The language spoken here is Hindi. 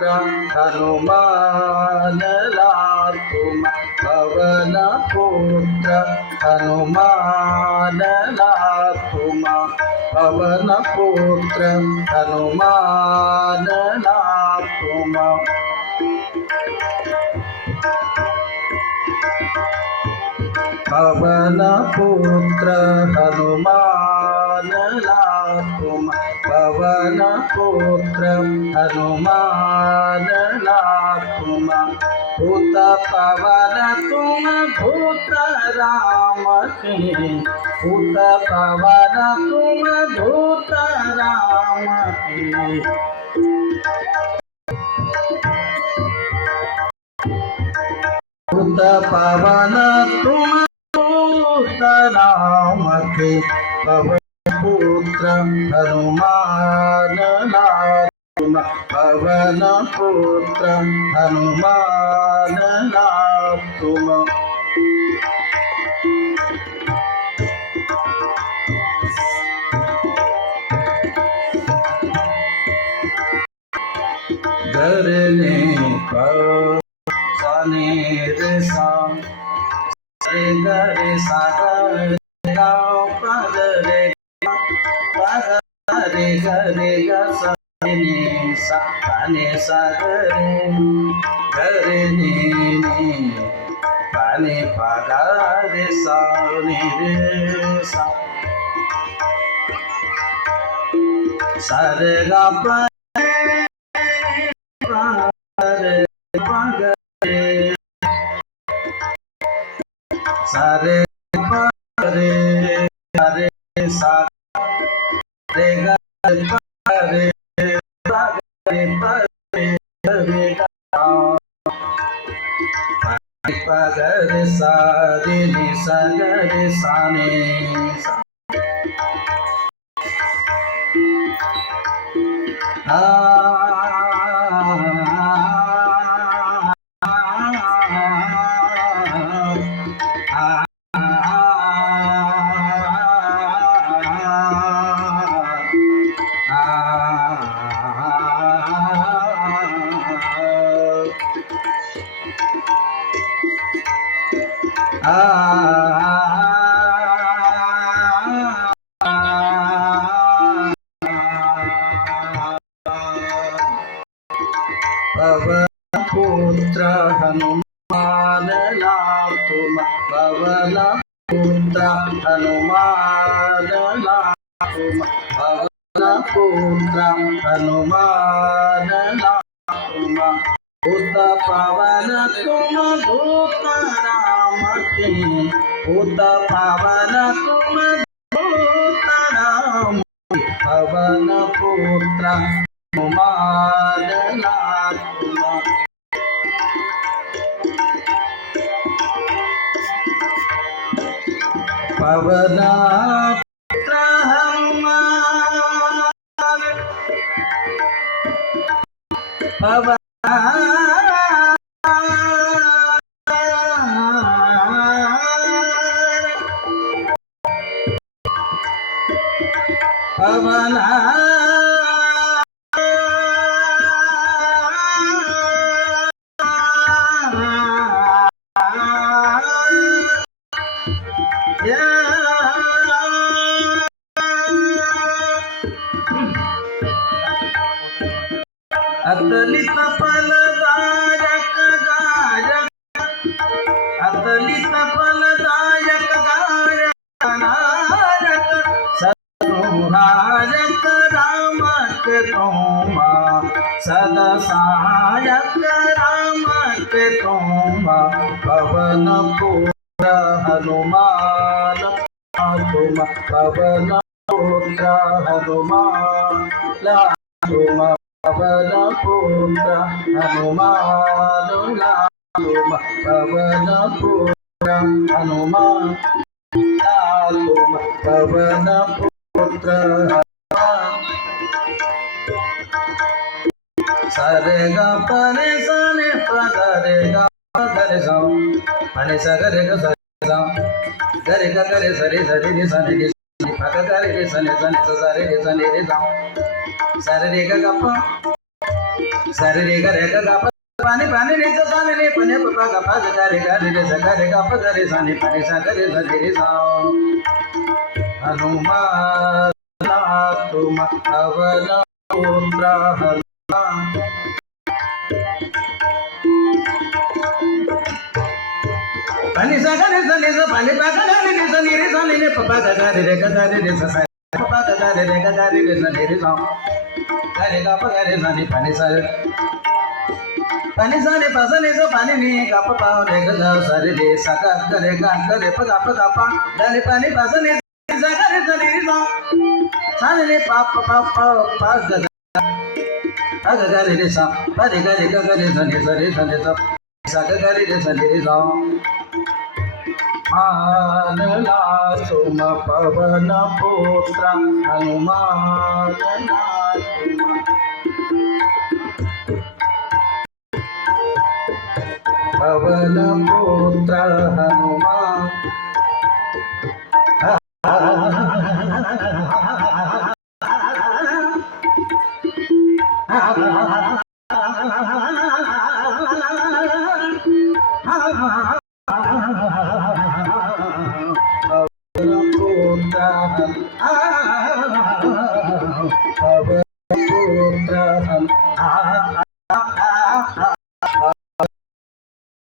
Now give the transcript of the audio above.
पुत्र हनुमानला तुम पवन पुत्र हनुमानला तुम पवन पुत्र हनुमानला तुम पवन पुत्र हनुमानला तुम पवन पुत्र हनुमानला तुम भूत पवन तुम भूत राम के भूत पवन तुम भूत राम के भूत पवन तुम भूत राम के पवन पुत्र हनुमानला तुम पवन पुत्र हनुमानला तुम गरने पर साने रे सा रे गरे सा गाँव पद रे रे गरे गा सा ने सा पाने सा गरे ने पाने पगा रे सा ने रे सा सा रे गा पा सारे परे सारे सा रे गा रे परे परे रे गा पगरे सा रे नि सा रे सा ने पवन पुत्र हनुमानला तुम पवन पुत्र हनुमानला तुम पवन पुत्र हनुमानला तुम भूत पवन तुम भूत राम के भूत पवन तुम भूत राम पवन पुत्र हनुमानला पवन पुत्र हनुमान पवन पवन अतलित फलदायक गायक अतलित फलदायक गायक नायक सद्गुणायक राम के तोमा सदा सहायक राम के तोमा पवन पुत्र हनुमान तुम पवन पुत्र हनुमान तुम पवन पुत्र हनुमान तुम पवन पुत्र हनुमान तुम पवन पुत्र सारे गा परे सने पगरे गा पगरे सा पने सगरे गा सा गरे गा गरे सरे सरे रे सने रे पग गरे रे सने सने सरे रे सने रे सा सारे रे गा गा सरे रे ग रे ग ग पानी पानी रे सा सा रे पने पा ग पा ग रे ग रे सा ग रे ग प ग रे सा नि पने सा ग रे सा रे सा हनुमान तुम पवन पुत्र Hanuman pani sa ga re sa ni sa pani pa ga re ni sa ni re sa ni ne pa pa ga re re ga re re sa sa pa pa ga re re ga re re sa ni re sa ga re ga pa ga re sa ni pani sa ni pa sa ni sa pani ni ga pa pa re ga ga sa re re sa ga re pa ga pa ga re pa ni pa sa ni sa ga re sa ni re sa ni pa pa pa pa ga ga re re sa pa re ga re sa ni sa re sa ga re re sa ni re sa मानला तुम पवन पुत्र हनुमान पवन पुत्र हनुमान पवन